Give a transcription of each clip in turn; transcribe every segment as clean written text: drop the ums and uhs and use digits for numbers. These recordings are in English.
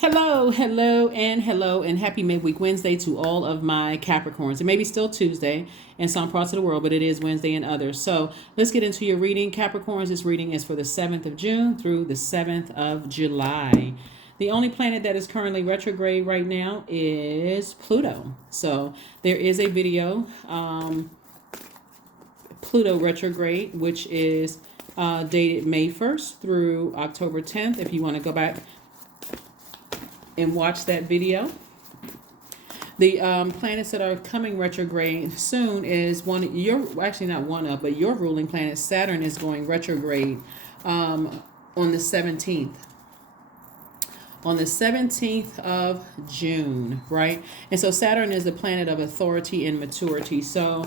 Hello, and happy midweek Wednesday to all of my Capricorns. It may be still Tuesday in some parts of the world, but it is Wednesday in others. So let's get into your reading. Capricorns, this reading is for the 7th of June through the 7th of July. The only planet that is currently retrograde right now is Pluto. So there is a video, Pluto retrograde, which is dated May 1st through October 10th. If you want to go back and watch that video. The planets that are coming retrograde soon is but your ruling planet Saturn is going retrograde on the 17th. On the 17th of June, right? And so Saturn is the planet of authority and maturity. So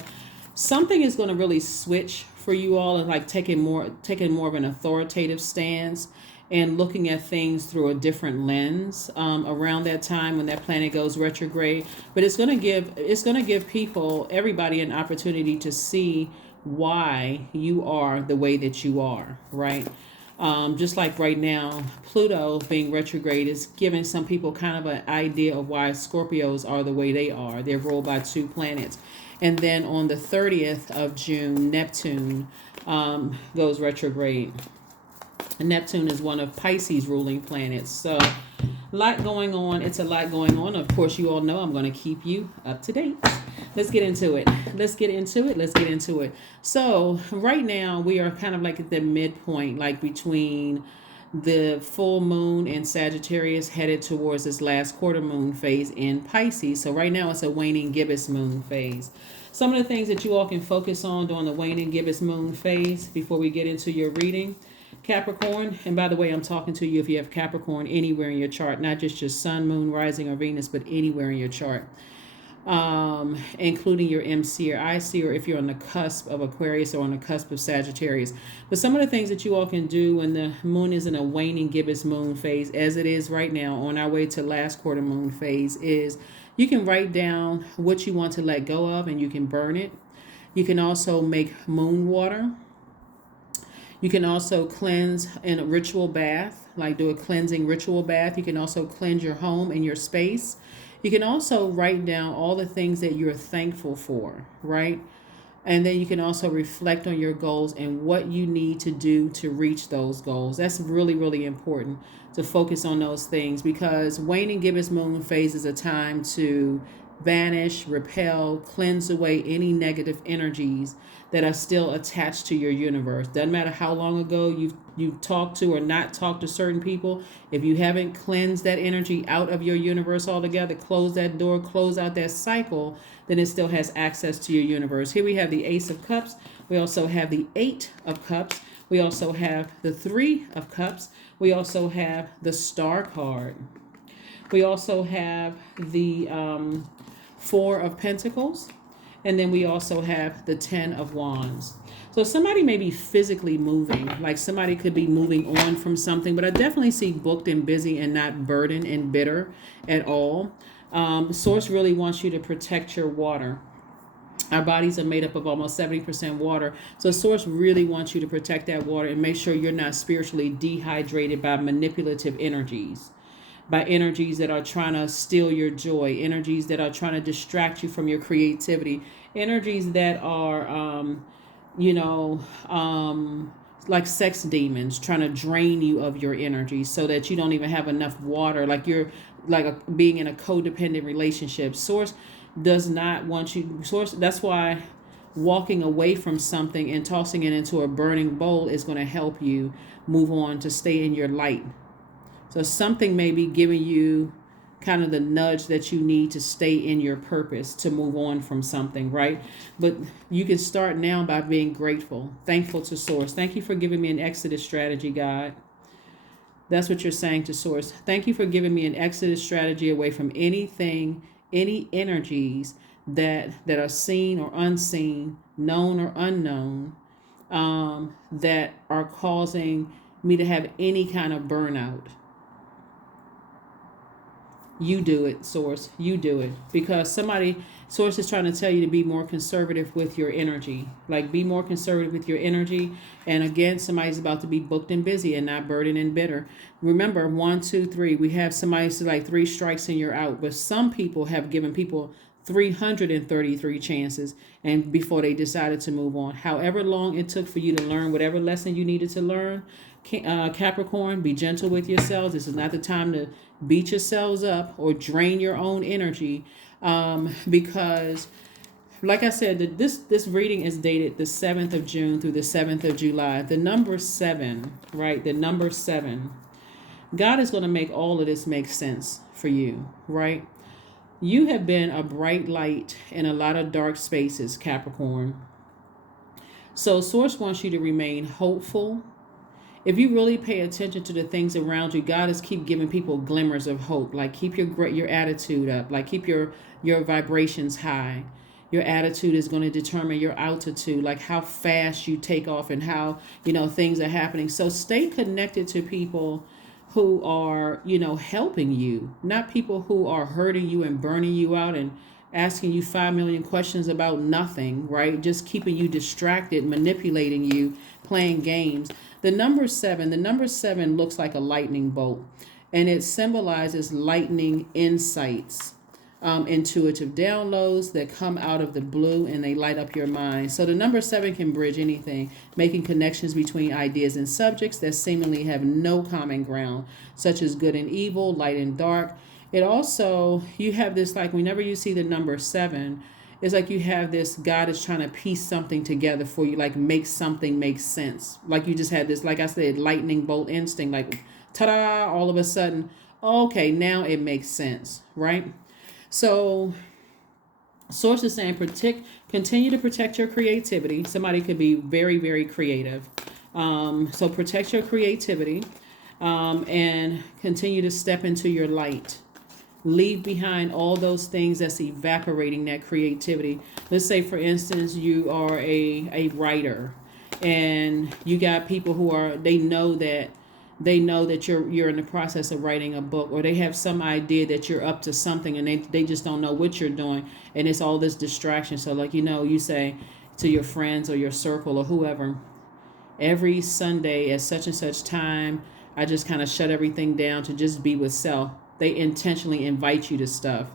something is going to really switch for you all, and like taking more of an authoritative stance and looking at things through a different lens around that time when that planet goes retrograde. But it's going to give everybody an opportunity to see why you are the way that you are, right? Just like right now, Pluto being retrograde is giving some people kind of an idea of why Scorpios are the way they are. They're ruled by two planets. And then on the 30th of June, Neptune goes retrograde. Neptune is one of Pisces ruling planets. So a lot going on. It's a lot going on. Of course, you all know I'm going to keep you up to date. Let's get into it. So right now we are kind of like at the midpoint, like between the full moon in Sagittarius headed towards this last quarter moon phase in Pisces. So right now it's a waning gibbous moon phase. Some of the things that you all can focus on during the waning gibbous moon phase before we get into your reading. Capricorn, and by the way, I'm talking to you if you have Capricorn anywhere in your chart, not just your sun, moon, rising, or Venus, but anywhere in your chart, including your MC or IC, or if you're on the cusp of Aquarius or on the cusp of Sagittarius. But some of the things that you all can do when the moon is in a waning gibbous moon phase, as it is right now on our way to last quarter moon phase, is you can write down what you want to let go of and you can burn it. You can also make moon water. You can also cleanse in a ritual bath, like do a cleansing ritual bath. You can also cleanse your home and your space. You can also write down all the things that you're thankful for, right? And then you can also reflect on your goals and what you need to do to reach those goals. That's really, really important to focus on those things, because waning gibbous moon phase is a time to vanish, repel, cleanse away any negative energies that are still attached to your universe. Doesn't matter how long ago you've talked to or not talked to certain people. If you haven't cleansed that energy out of your universe altogether, close that door, close out that cycle, then it still has access to your universe. Here we have the Ace of Cups. We also have the Eight of Cups. We also have the Three of Cups. We also have the Star card. We also have the Four of Pentacles. And then we also have the 10 of Wands. So somebody may be physically moving, like somebody could be moving on from something, but I definitely see booked and busy and not burdened and bitter at all. Source really wants you to protect your water. Our bodies are made up of almost 70% water. So Source really wants you to protect that water and make sure you're not spiritually dehydrated by manipulative energies, by energies that are trying to steal your joy, energies that are trying to distract you from your creativity, energies that are, like sex demons trying to drain you of your energy so that you don't even have enough water, like you're being in a codependent relationship. Source does not want you. Source, that's why walking away from something and tossing it into a burning bowl is going to help you move on, to stay in your light. So something may be giving you kind of the nudge that you need to stay in your purpose, to move on from something, right? But you can start now by being grateful, thankful to Source. Thank you for giving me an exodus strategy, God. That's what you're saying to Source. Thank you for giving me an exodus strategy away from anything, any energies that are seen or unseen, known or unknown, that are causing me to have any kind of burnout. You do it, Source. You do it. Because Source is trying to tell you to be more conservative with your energy. Like, be more conservative with your energy. And again, somebody's about to be booked and busy and not burdened and bitter. Remember, 1, 2, 3. We have somebody who's like 3 strikes and you're out. But some people have given people 333 chances and before they decided to move on. However long it took for you to learn whatever lesson you needed to learn, Capricorn, be gentle with yourselves. This is not the time to beat yourselves up or drain your own energy, because like I said, this reading is dated the 7th of June through the 7th of July. The number 7, right? The number 7. God is going to make all of this make sense for you, right? You have been a bright light in a lot of dark spaces, Capricorn. So Source wants you to remain hopeful. If you really pay attention to the things around you, God is keep giving people glimmers of hope. Like, keep your attitude up. Like, keep your vibrations high. Your attitude is going to determine your altitude, like how fast you take off and how, things are happening. So stay connected to people who are, helping you, not people who are hurting you and burning you out and asking you 5 million questions about nothing, right? Just keeping you distracted, manipulating you, playing games. The number 7 looks like a lightning bolt, and it symbolizes lightning insights, intuitive downloads that come out of the blue and they light up your mind. So the number 7 can bridge anything, making connections between ideas and subjects that seemingly have no common ground, such as good and evil, light and dark. It also, you have this, like, whenever you see the number 7, it's like you have this, God is trying to piece something together for you, like make something make sense. Like you just had this, like I said, lightning bolt instinct, like ta-da, all of a sudden, okay, now it makes sense, right? So Source is saying continue to protect your creativity. Somebody could be very, very creative. So protect your creativity, and continue to step into your light. Leave behind all those things that's evaporating that creativity. Let's say, for instance, you are a writer and you got people who are, they know that you're in the process of writing a book, or they have some idea that you're up to something and they just don't know what you're doing, and it's all this distraction. So like, you say to your friends or your circle or whoever, every Sunday at such and such time, I just kind of shut everything down to just be with self. They intentionally invite you to stuff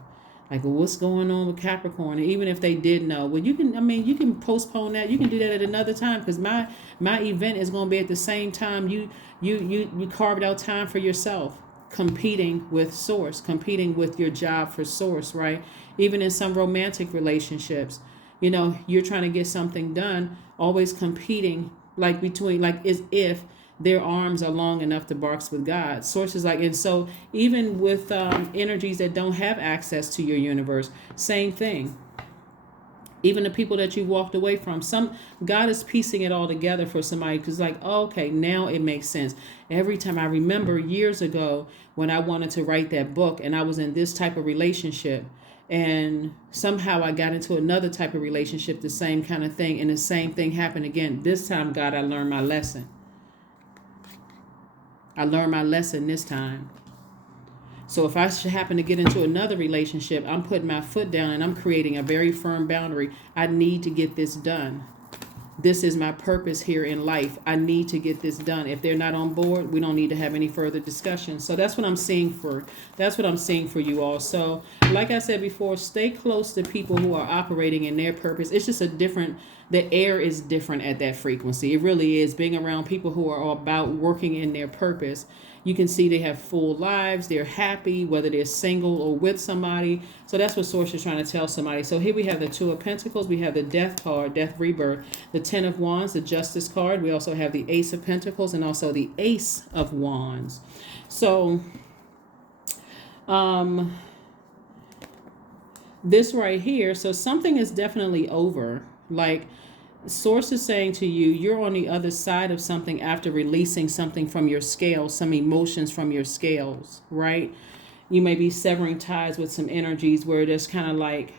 like, well, what's going on with Capricorn? And even if they did know, well, you can postpone that. You can do that at another time, because my event is going to be at the same time you carved out time for yourself, competing with Source, competing with your job for Source, right? Even in some romantic relationships, you're trying to get something done, always competing, like between, like as if their arms are long enough to box with God. Source is like, and so even with energies that don't have access to your universe, same thing. Even the people that you walked away from, God is piecing it all together for somebody, because like, oh, okay, now it makes sense. Every time I remember years ago when I wanted to write that book and I was in this type of relationship, and somehow I got into another type of relationship, the same kind of thing, and the same thing happened again. This time, God, I learned my lesson. I learned my lesson this time. So if I should happen to get into another relationship, I'm putting my foot down and I'm creating a very firm boundary. I need to get this done. This is my purpose here in life. I need to get this done. If they're not on board, we don't need to have any further discussion. So that's what I'm seeing for you all. So like I said before, stay close to people who are operating in their purpose. It's just the air is different at that frequency. It really is. Being around people who are about working in their purpose, you can see they have full lives. They're happy, whether they're single or with somebody. So that's what Source is trying to tell somebody. So here we have the 2 of Pentacles. We have the Death card, Death Rebirth. The 10 of Wands, the Justice card. We also have the Ace of Pentacles and also the Ace of Wands. So this right here, so something is definitely over. Like, Source is saying to you, you're on the other side of something after releasing something from your scales, some emotions from your scales, right? You may be severing ties with some energies where there's kind of like,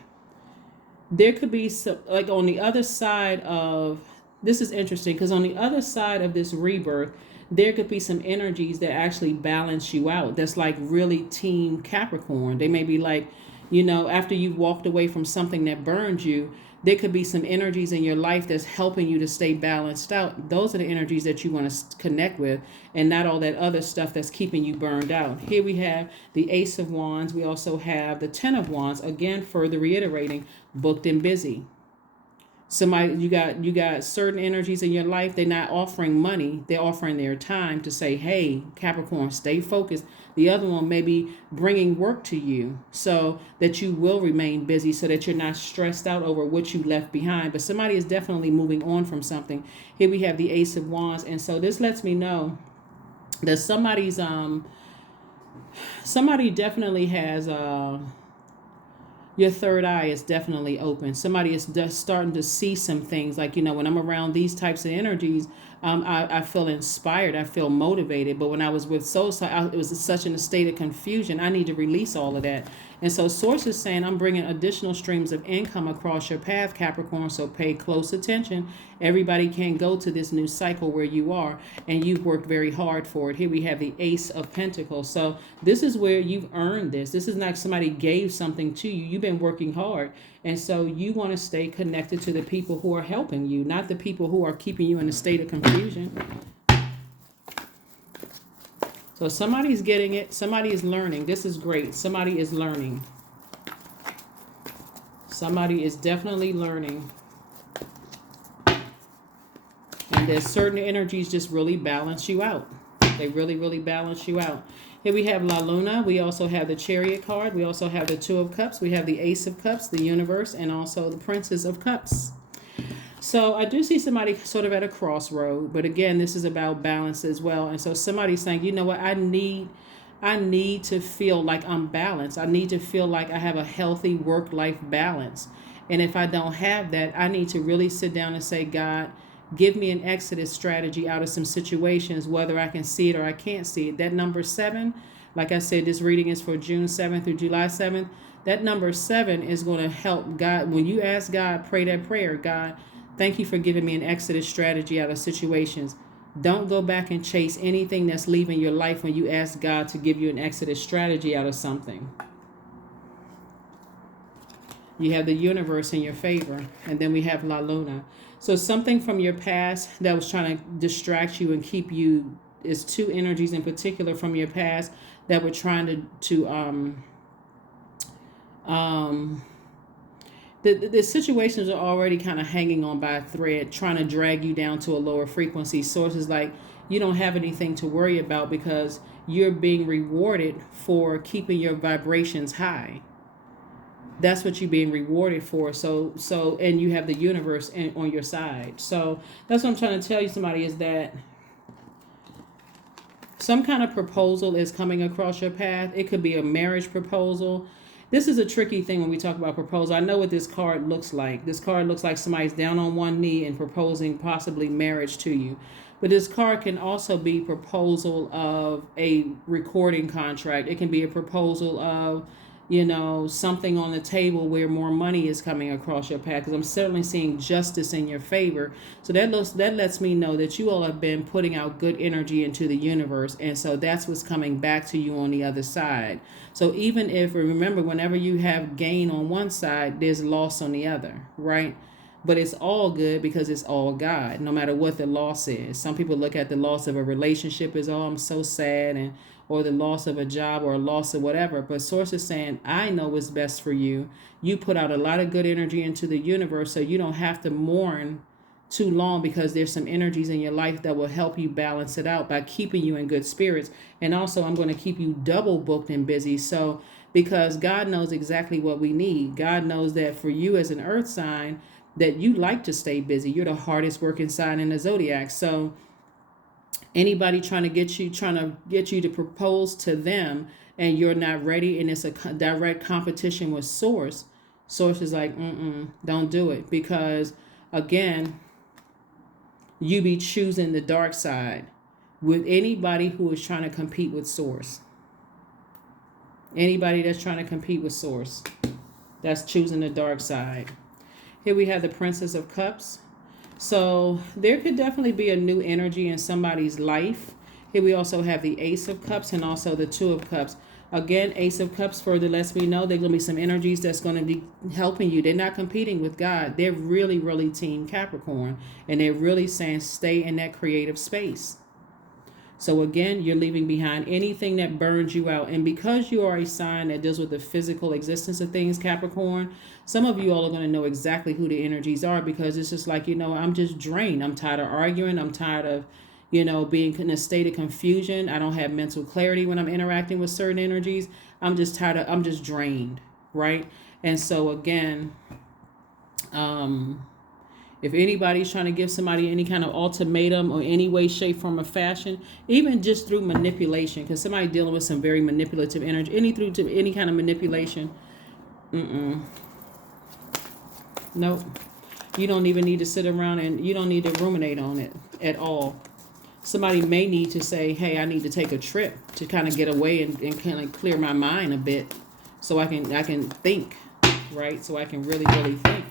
there could be some, like on the other side of, this is interesting because on the other side of this rebirth, there could be some energies that actually balance you out. That's like really team Capricorn. They may be like, after you've walked away from something that burned you, there could be some energies in your life that's helping you to stay balanced out. Those are the energies that you want to connect with, and not all that other stuff that's keeping you burned out. Here we have the Ace of Wands. We also have the Ten of Wands. Again, further reiterating, booked and busy. Somebody, you got certain energies in your life. They're not offering money, they're offering their time to say, hey, Capricorn, stay focused. The other one may be bringing work to you so that you will remain busy, so that you're not stressed out over what you left behind. But somebody is definitely moving on from something. Here we have the Ace of Wands, and so this lets me know that somebody definitely has your third eye is definitely open. Somebody is just starting to see some things. Like, when I'm around these types of energies, I feel inspired. I feel motivated. But when I was with it was such in a state of confusion. I need to release all of that. And so Source is saying, I'm bringing additional streams of income across your path, Capricorn. So pay close attention. Everybody can't go to this new cycle where you are, and you've worked very hard for it. Here we have the Ace of Pentacles. So this is where you've earned this. This is not somebody gave something to you. You've been working hard. And so you want to stay connected to the people who are helping you, not the people who are keeping you in a state of confusion. So somebody's getting it. Somebody is learning. This is great. Somebody is learning. Somebody is definitely learning. And there's certain energies just really balance you out. They really, really balance you out. Here we have La Luna. We also have the Chariot card. We also have the Two of Cups. We have the Ace of Cups, the Universe, and also the Princess of Cups. So I do see somebody sort of at a crossroad, but again, this is about balance as well. And so somebody's saying, you know what, I need to feel like I'm balanced. I need to feel like I have a healthy work-life balance. And if I don't have that, I need to really sit down and say, God, give me an exodus strategy out of some situations, whether I can see it or I can't see it. That number 7, like I said, this reading is for June 7th through July 7th. That number 7 is going to help God. When you ask God, pray that prayer, God, thank you for giving me an exodus strategy out of situations. Don't go back and chase anything that's leaving your life when you ask God to give you an exodus strategy out of something. You have the Universe in your favor, and then we have La Luna. So something from your past that was trying to distract you and keep you, is two energies in particular from your past that were trying the situations are already kind of hanging on by a thread, trying to drag you down to a lower frequency. Sources like, you don't have anything to worry about because you're being rewarded for keeping your vibrations high. That's what you're being rewarded for. So, and you have the Universe on your side. So that's what I'm trying to tell you, somebody, is that some kind of proposal is coming across your path. It could be a marriage proposal. This is a tricky thing when we talk about proposal. I know what this card looks like. This card looks like somebody's down on one knee and proposing possibly marriage to you. But this card can also be proposal of a recording contract. It can be a proposal of, something on the table where more money is coming across your path. Because I'm certainly seeing justice in your favor. So that lets me know that you all have been putting out good energy into the universe. And so that's what's coming back to you on the other side. So even if, remember, whenever you have gain on one side, there's loss on the other, right? But it's all good because it's all God, no matter what the loss is. Some people look at the loss of a relationship as, oh, I'm so sad, or the loss of a job or a loss of whatever. But Source is saying, I know what's best for you. You put out a lot of good energy into the universe, so you don't have to mourn too long, because there's some energies in your life that will help you balance it out by keeping you in good spirits. And also, I'm going to keep you double booked and busy. So, because God knows exactly what we need. God knows that for you as an earth sign, that you like to stay busy. You're the hardest working sign in the Zodiac. So anybody trying to get you to propose to them and you're not ready, and it's a direct competition with Source is like, don't do it. Because again, you be choosing the dark side with anybody who is trying to compete with Source. Anybody that's trying to compete with Source, that's choosing the dark side. Here we have the Princess of Cups. So there could definitely be a new energy in somebody's life. Here we also have the Ace of Cups and also the Two of Cups. Again, Ace of Cups further lets me know there's going to be some energies that's going to be helping you. They're not competing with God. They're really, really Team Capricorn. And they're really saying stay in that creative space. So again, you're leaving behind anything that burns you out. And because you are a sign that deals with the physical existence of things, Capricorn, some of you all are going to know exactly who the energies are, because it's just like, I'm just drained. I'm tired of arguing. I'm tired of being in a state of confusion. I don't have mental clarity when I'm interacting with certain energies. I'm just tired of, I'm just drained, right? And so again, if anybody's trying to give somebody any kind of ultimatum or any way, shape, form, or fashion, even just through manipulation, because somebody dealing with some very manipulative energy, any kind of manipulation, nope. You don't even need to sit around and you don't need to ruminate on it at all. Somebody may need to say, hey, I need to take a trip to kind of get away and kind of clear my mind a bit so I can think, right? So I can really, really think.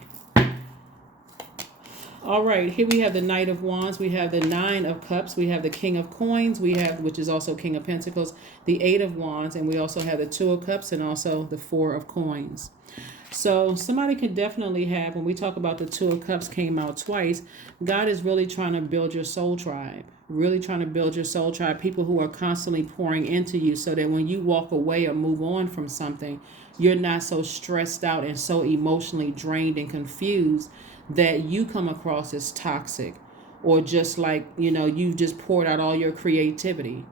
All right, here we have the Knight of Wands. We have the Nine of Cups. We have the King of Coins. We have, which is also King of Pentacles, the Eight of Wands. And we also have the Two of Cups and also the Four of Coins. So somebody could definitely have, when we talk about the Two of Cups came out twice, God is really trying to build your soul tribe. Really trying to build your soul tribe. People who are constantly pouring into you so that when you walk away or move on from something, you're not so stressed out and so emotionally drained and confused that you come across as toxic, or just like, you've just poured out all your creativity.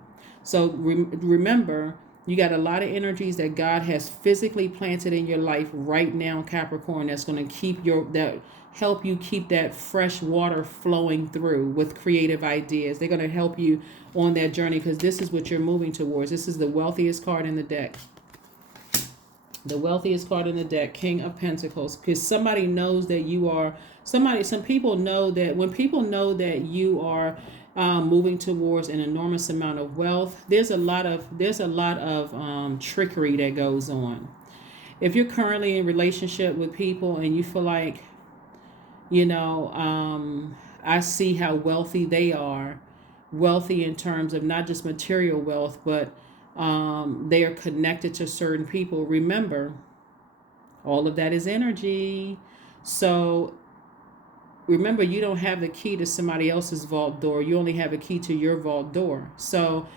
So remember, you got a lot of energies that God has physically planted in your life right now, Capricorn, that's going to help you keep that fresh water flowing through with creative ideas. They're going to help you on that journey, because this is what you're moving towards. This is the wealthiest card in the deck. The wealthiest card in the deck, King of Pentacles, because somebody knows that you are some people know that when people know that you are moving towards an enormous amount of wealth, there's a lot of trickery that goes on. If you're currently in relationship with people and you feel like, I see how wealthy they are, wealthy in terms of not just material wealth, but they are connected to certain people. Remember, all of that is energy. So remember, you don't have the key to somebody else's vault door. You only have a key to your vault door. So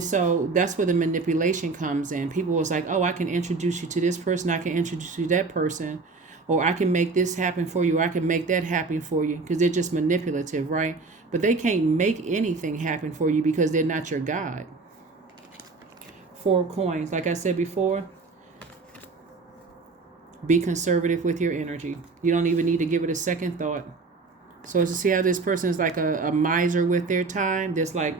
so that's where the manipulation comes in. People was like, oh, I can introduce you to this person. I can introduce you to that person. Or I can make this happen for you. Or I can make that happen for you. Because they're just manipulative, right? But they can't make anything happen for you because they're not your God. Four of Coins. Like I said before, be conservative with your energy. You don't even need to give it a second thought. So as you see how this person is like a miser with their time, just like,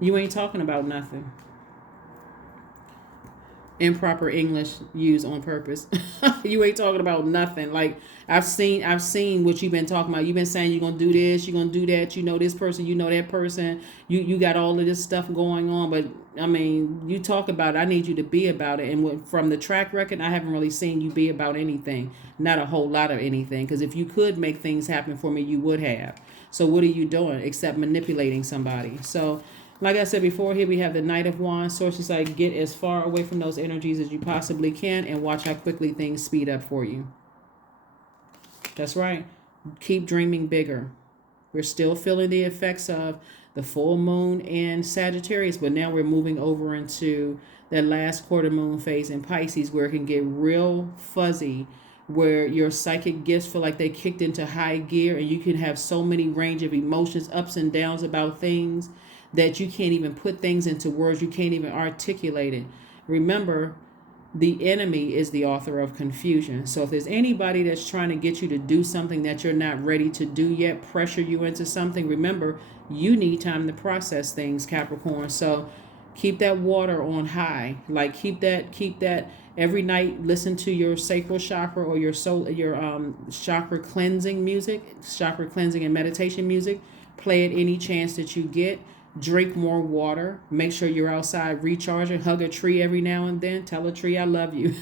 you ain't talking about nothing. Improper English used on purpose. You ain't talking about nothing. Like I've seen what you've been talking about. You've been saying you're gonna do this, you're gonna do that. You know this person, you know that person. You got all of this stuff going on. But I mean, you talk about it. I need you to be about it. And from the track record, I haven't really seen you be about anything. Not a whole lot of anything. Because if you could make things happen for me, you would have. So what are you doing except manipulating somebody? So like I said before, here we have the Knight of Wands. Sources like, get as far away from those energies as you possibly can and watch how quickly things speed up for you. That's right. Keep dreaming bigger. We're still feeling the effects of the full moon in Sagittarius, but now we're moving over into that last quarter moon phase in Pisces, where it can get real fuzzy, where your psychic gifts feel like they kicked into high gear, and you can have so many range of emotions, ups and downs about things, that you can't even put things into words. You can't even articulate it. Remember, the enemy is the author of confusion. So if there's anybody that's trying to get you to do something that you're not ready to do yet, pressure you into something, remember, you need time to process things, Capricorn. So keep that water on high. Like keep that every night. Listen to your sacral chakra or your chakra cleansing music, chakra cleansing and meditation music. Play it any chance that you get. Drink more water. Make sure you're outside recharging. Hug a tree every now and then. Tell a tree I love you.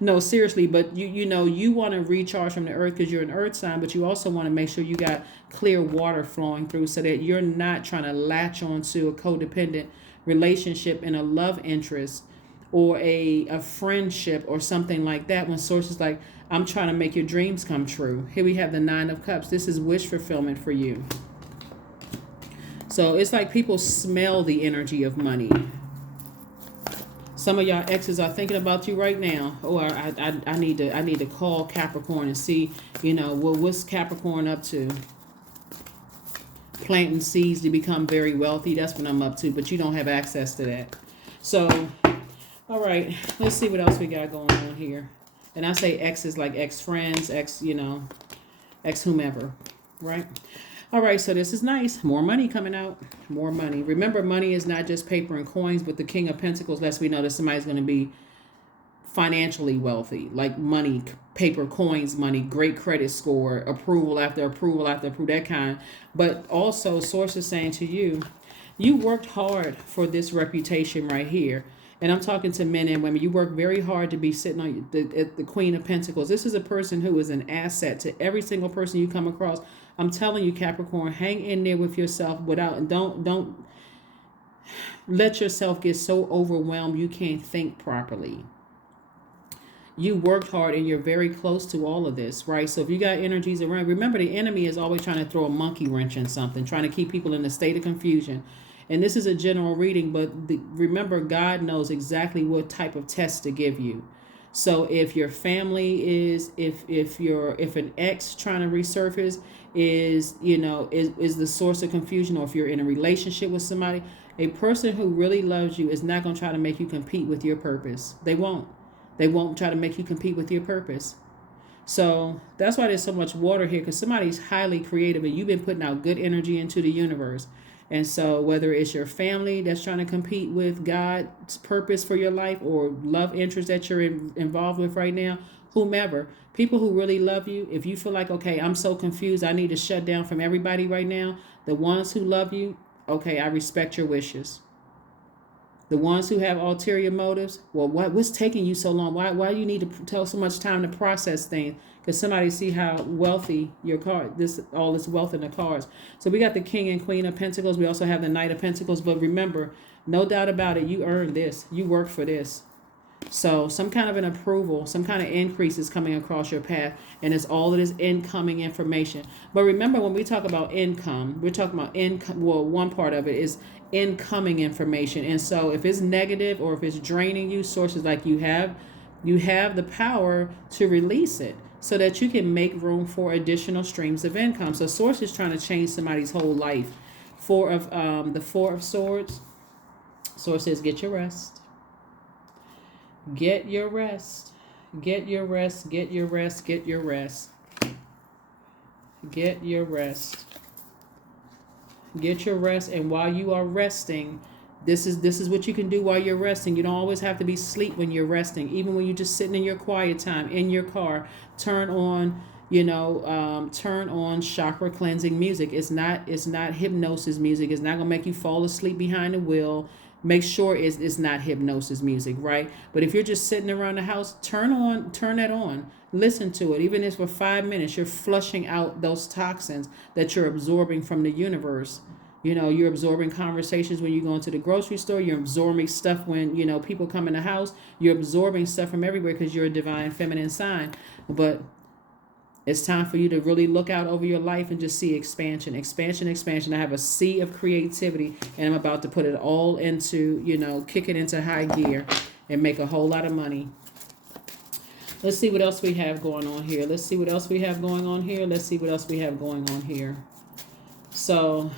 No, seriously, but you know, you want to recharge from the earth because you're an earth sign, but you also want to make sure you got clear water flowing through so that you're not trying to latch onto a codependent relationship and a love interest or a friendship or something like that when source is like, I'm trying to make your dreams come true. Here we have the Nine of Cups. This is wish fulfillment for you. So it's like people smell the energy of money. Some of y'all exes are thinking about you right now. Oh, I need to call Capricorn and see, you know, what's Capricorn up to? Planting seeds to become very wealthy. That's what I'm up to, but you don't have access to that. So, all right, let's see what else we got going on here. And I say exes like ex-friends, you know, ex-whomever, right? All right, so this is nice. More money coming out. More money. Remember, money is not just paper and coins, but the King of Pentacles lets me know that somebody's going to be financially wealthy. Like money, paper, coins, money, great credit score, approval after approval after approval, that kind. But also, source is saying to you, you worked hard for this reputation right here. And I'm talking to men and women. You work very hard to be sitting on the Queen of Pentacles. This is a person who is an asset to every single person you come across. I'm telling you, Capricorn, hang in there with yourself and don't let yourself get so overwhelmed you can't think properly. You worked hard and you're very close to all of this, right? So if you got energies around, remember the enemy is always trying to throw a monkey wrench in something, trying to keep people in a state of confusion. And this is a general reading, but remember, God knows exactly what type of test to give you. So if your family is, if an ex trying to resurface is, you know, is the source of confusion, or if you're in a relationship with somebody, a person who really loves you is not going to try to make you compete with your purpose. They won't. They won't try to make you compete with your purpose. So that's why there's so much water here, because somebody's highly creative and you've been putting out good energy into the universe. And so whether it's your family that's trying to compete with God's purpose for your life, or love interest that you're involved with right now, whomever, people who really love you, if you feel like, okay, I'm so confused, I need to shut down from everybody right now, the ones who love you, okay, I respect your wishes. The ones who have ulterior motives, well, what's taking you so long? Why do you need to tell so much time to process things? Because somebody see how wealthy your card, all this wealth in the cards. So we got the King and Queen of Pentacles. We also have the Knight of Pentacles. But remember, no doubt about it, you earned this. You worked for this. So some kind of an approval, some kind of increase is coming across your path, and it's all of this incoming information. But remember, when we talk about income, we're talking about income. Well, one part of it is incoming information. And so if it's negative or if it's draining you, sources like you have the power to release it so that you can make room for additional streams of income. So source is trying to change somebody's whole life. The Four of Swords. Source says, get your rest. Get your rest. Get your rest. Get your rest. Get your rest. Get your rest. Get your rest. And while you are resting, this is what you can do while you're resting. You don't always have to be asleep when you're resting. Even when you're just sitting in your quiet time in your car, turn on chakra cleansing music. It's not hypnosis music. It's not gonna make you fall asleep behind the wheel. Make sure it's not hypnosis music, right? But if you're just sitting around the house, turn that on. Listen to it. Even if for 5 minutes, you're flushing out those toxins that you're absorbing from the universe. You know, you're absorbing conversations when you go into the grocery store. You're absorbing stuff when, you know, people come in the house. You're absorbing stuff from everywhere because you're a divine feminine sign. But it's time for you to really look out over your life and just see expansion, expansion, expansion. I have a sea of creativity, and I'm about to put it all into, you know, kick it into high gear and make a whole lot of money. Let's see what else we have going on here. Let's see what else we have going on here. Let's see what else we have going on here. So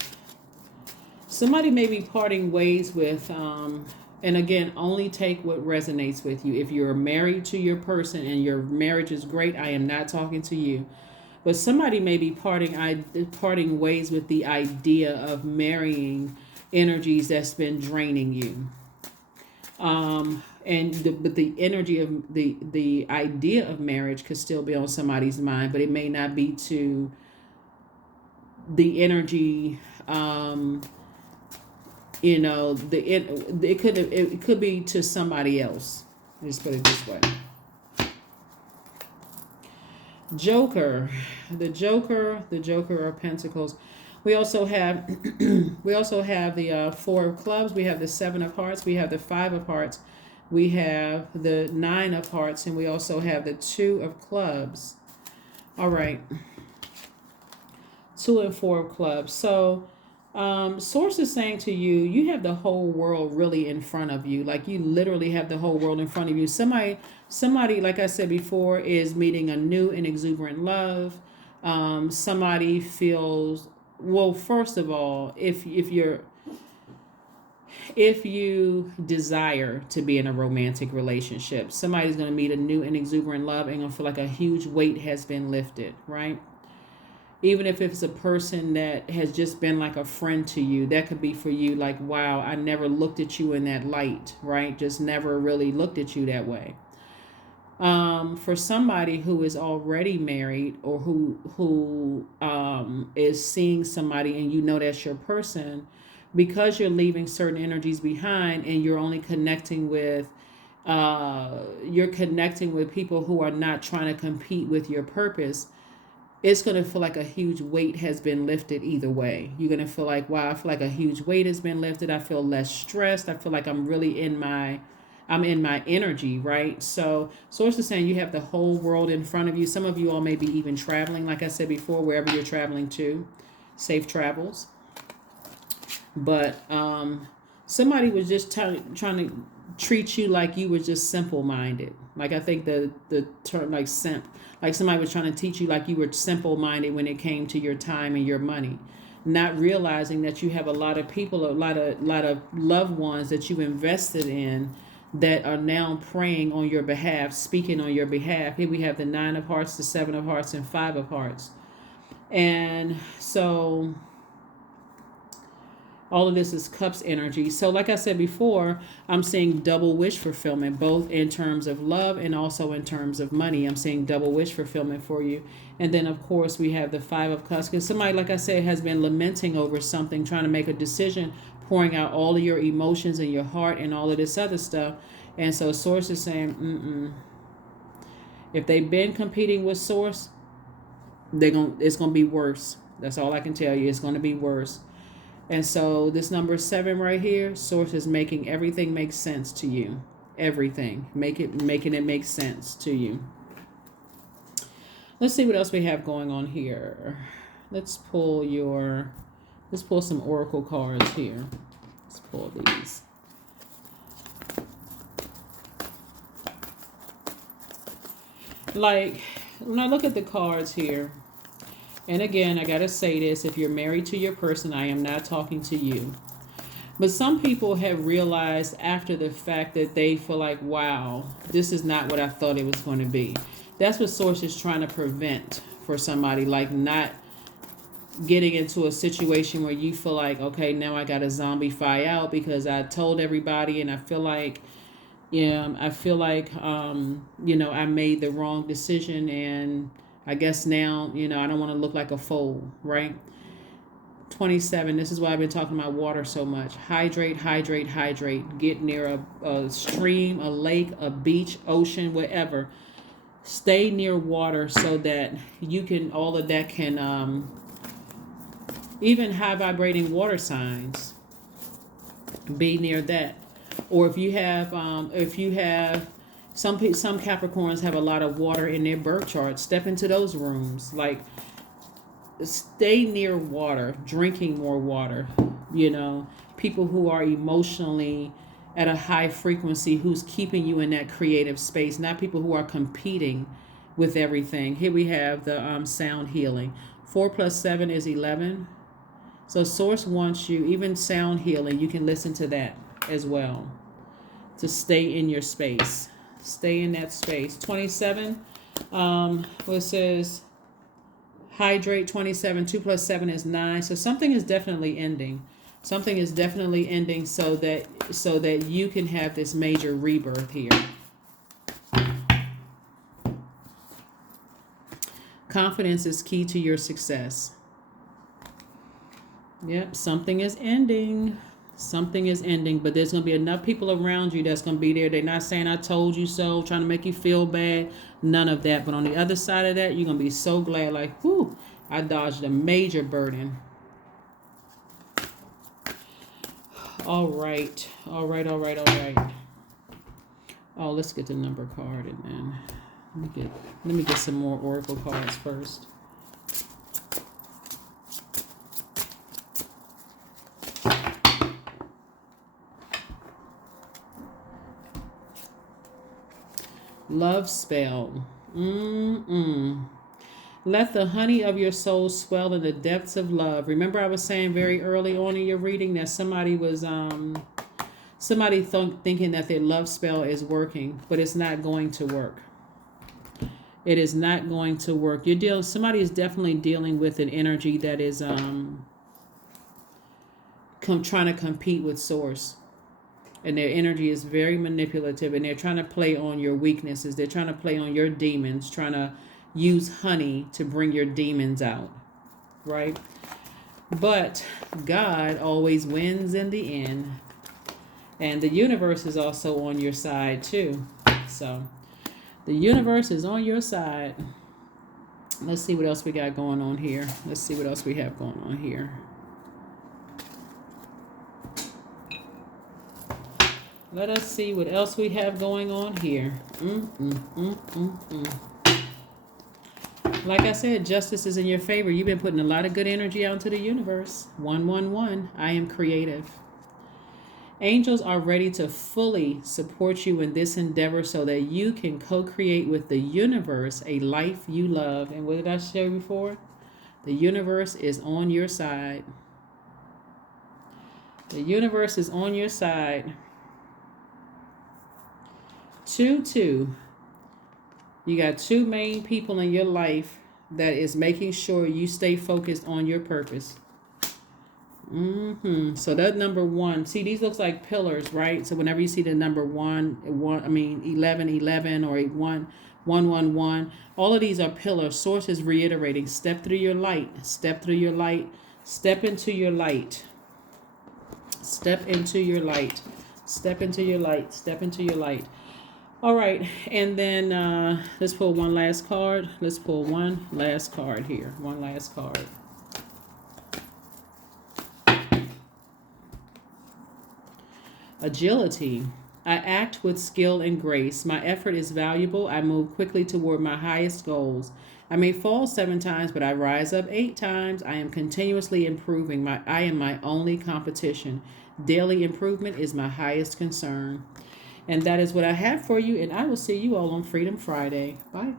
somebody may be parting ways with, and again, only take what resonates with you. If you're married to your person and your marriage is great, I am not talking to you. But somebody may be parting ways with the idea of marrying energies that's been draining you. But the energy of the idea of marriage could still be on somebody's mind, but it may not be to the energy. You know, it could be to somebody else. Let's put it this way. Joker, the Joker of Pentacles. We also have the Four of Clubs. We have the Seven of Hearts. We have the Five of Hearts. We have the Nine of Hearts, and we also have the Two of Clubs. All right, Two and Four of Clubs. So, Source is saying to you, you have the whole world really in front of you. Like you literally have the whole world in front of you. Somebody, like I said before, is meeting a new and exuberant love. Somebody feels, well, first of all, if you desire to be in a romantic relationship, somebody's going to meet a new and exuberant love and going to feel like a huge weight has been lifted, right? Even if it's a person that has just been like a friend to you, that could be for you like, wow, I never looked at you in that light, right? Just never really looked at you that way. For somebody who is already married or who is seeing somebody and you know that's your person, because you're leaving certain energies behind and you're only connecting with people who are not trying to compete with your purpose, it's going to feel like a huge weight has been lifted either way. You're going to feel like, wow, I feel like a huge weight has been lifted. I feel less stressed. I feel like I'm in my energy, right? So Source is saying you have the whole world in front of you. Some of you all may be even traveling, like I said before, wherever you're traveling to. Safe travels. But somebody was just trying to treat you like you were just simple-minded. Like I think the term like simp, like somebody was trying to teach you like you were simple-minded when it came to your time and your money, not realizing that you have a lot of people, a lot of loved ones that you invested in that are now praying on your behalf, speaking on your behalf. Here we have the Nine of Hearts, the Seven of Hearts, and Five of Hearts. And so all of this is cups energy. So like I said before, I'm seeing double wish fulfillment, both in terms of love and also in terms of money. I'm seeing double wish fulfillment for you. And then of course we have the Five of Cups, because somebody, like I said, has been lamenting over something, trying to make a decision, pouring out all of your emotions and your heart and all of this other stuff. And so Source is saying, if they've been competing with Source, it's gonna be worse. That's all I can tell you. It's gonna be worse. And so this number 7 right here, Source is making everything make sense to you. Everything. Making it make sense to you. Let's see what else we have going on here. Let's pull some oracle cards here. Let's pull these. Like, when I look at the cards here, and again, I gotta say this, if you're married to your person, I am not talking to you. But some people have realized after the fact that they feel like, wow, this is not what I thought it was going to be. That's what Source is trying to prevent for somebody, like not getting into a situation where you feel like, okay, now I gotta zombify out because I told everybody and I feel like, I made the wrong decision, and I guess now, I don't want to look like a fool, right? 27, this is why I've been talking about water so much. Hydrate, hydrate, hydrate. Get near a stream, a lake, a beach, ocean, whatever. Stay near water so that all of that can, even high vibrating water signs, be near that. Or if you have some Capricorns have a lot of water in their birth chart, step into those rooms. Like, stay near water, drinking more water. People who are emotionally at a high frequency, who's keeping you in that creative space, not people who are competing with everything. Here we have the sound healing. 4 + 7 is 11. So Source wants you, even sound healing, you can listen to that as well, to stay in your space. Stay in that space. 27, it says hydrate. 27, 2 + 7 is 9. So something is definitely ending. Something is definitely ending so that you can have this major rebirth here. Confidence is key to your success. Yep, something is ending. Something is ending, but there's going to be enough people around you that's going to be there. They're not saying I told you so, trying to make you feel bad. None of that. But on the other side of that, you're going to be so glad, like, whew, I dodged a major burden. All right. All right, all right, all right. Oh, let's get the number card and then let me get some more oracle cards first. Love spell. Let the honey of your soul swell in the depths of love. Remember, I was saying very early on in your reading that somebody was thinking that their love spell is working, but it's not going to work. It is not going to work. Somebody is definitely dealing with an energy that is trying to compete with source. And their energy is very manipulative, and they're trying to play on your weaknesses. They're trying to play on your demons, trying to use honey to bring your demons out, right? But God always wins in the end. And the universe is also on your side too. So the universe is on your side. Let's see what else we got going on here. Let's see what else we have going on here. Let us see what else we have going on here. Like I said, justice is in your favor. You've been putting a lot of good energy out into the universe. 111. I am creative. Angels are ready to fully support you in this endeavor so that you can co-create with the universe a life you love. And what did I share before? The universe is on your side. The universe is on your side. 2-2. You got two main people in your life that is making sure you stay focused on your purpose. So that number 1, see, these looks like pillars, right? So whenever you see the number 11 or 111, all of these are pillars. Source is reiterating, step through your light, step through your light, step into your light, step into your light, step into your light, step into your light. All right, and then let's pull one last card. Let's pull one last card here. One last card. Agility. I act with skill and grace. My effort is valuable. I move quickly toward my highest goals. I may fall 7 times, but I rise up 8 times. I am continuously improving. I am my only competition. Daily improvement is my highest concern. And that is what I have for you, and I will see you all on Freedom Friday. Bye.